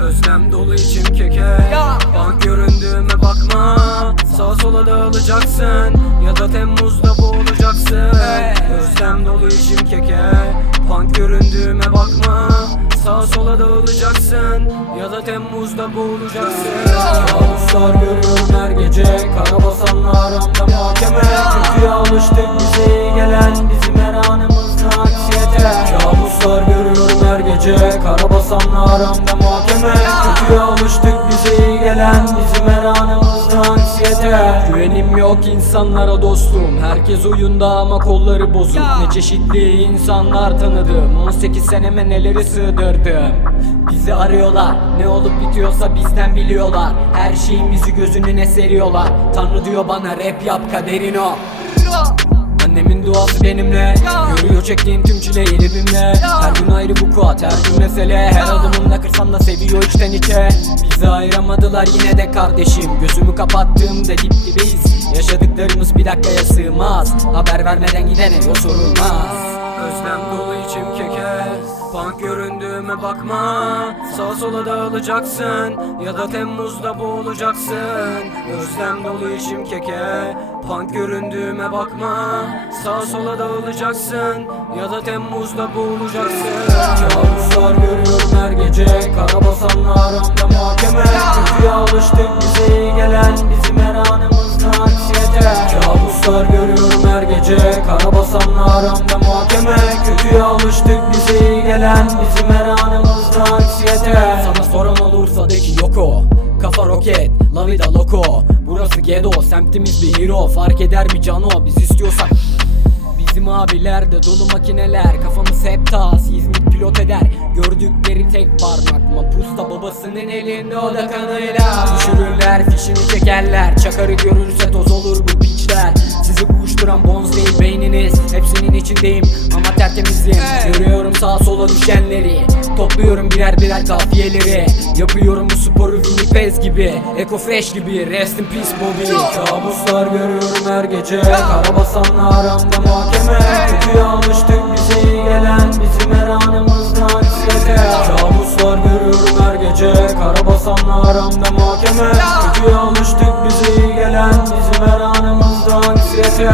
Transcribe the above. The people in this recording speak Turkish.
Özlem dolu içim keke. Bank göründüğüme bakma. Sağa sola dağılacaksın ya da Temmuz'da boğulacaksın. Özlem dolu içim keke. Bank göründüğüme bakma. Sağa sola dağılacaksın ya da Temmuz'da boğulacaksın. Kabuslar görüyorum her gece. Karabasanla aramda mahkeme. Kötüye alıştık, bize iyi gelen bizim her anımızda aksiyete. Kabuslar görüyorum her gece. Karabasanla aramda mahkeme. Kötüye alıştık, bize iyi gelen bizim her anımızda aksiyete. Güvenim yok insanlara dostum. Herkes oyunda ama kolları bozuk. Ne çeşitli insanlar tanıdım. 18 seneme neleri sığdırdım. Bizi arıyorlar, ne olup bitiyorsa bizden biliyorlar. Her şeyimizi gözününe seriyorlar. Tanrı diyor bana rap yap, kaderin o. Annemin duası benimle. Görüyor çektiğim tüm çileyi elimle. Her gün ayrı bu kuat, her gün mesele. Her adımımla kırsam da seviyor içten içe. Bizi ayıramadılar yine de kardeşim. Gözümü kapattığımda dip dibeyiz. Yaşadıklarımız bir dakikaya sığmaz. Haber vermeden gidene o sorulmaz. Özlem dolu içim keke. Bank göründüğüme bakma. Sağa sola dağılacaksın ya da Temmuz'da boğulacaksın. Özlem dolu içim keke. Bank göründüğüme bakma. Sağa sola dağılacaksın ya da Temmuz'da boğulacaksın. Kabuslar görüyorum her gece. Karabasanla aramda mahkeme. Kötüye alıştık, bize iyi gelen bizim her anımızda aksiyete. Kabuslar görüyorum her gece. Karabasanla aramda mahkeme. Kötüye alıştık, bize iyi gelen bizim her anımızda aksiyete. Sana soran olursa de ki yok o. Kafa roket, la vida loco. Burası ghetto, semtimiz bir hero. Fark eder mi cano, biz istiyorsak. Bizim abilerde dolu makineler. Kafamız hep tas, İzmit pilot eder. Gördükleri tek parmak mapusta babasının elinde, o da kanıyla. Düşürürler, fişini çekerler. Çakarı görürse toz olur bu piçler. Sizi uyuşturan bonz değil beyniniz. Hepsinin içindeyim ama tertemizim. Görüyorum sağa sola düşenleri. Topluyorum birer birer kafiyeleri. Yapıyorum bu sporu Winnipez gibi, Eko Fresh gibi, rest in peace Bobby. Kabuslar görüyorum her gece. Karabasanla aramda mahkeme. Kötüye alıştık, bize iyi gelen bizim her anımızda aksiyete. Kabuslar görüyorum her gece. Karabasanla aramda mahkeme. Kötüye alıştık, bize iyi gelen bizim her anımızda aksiyete.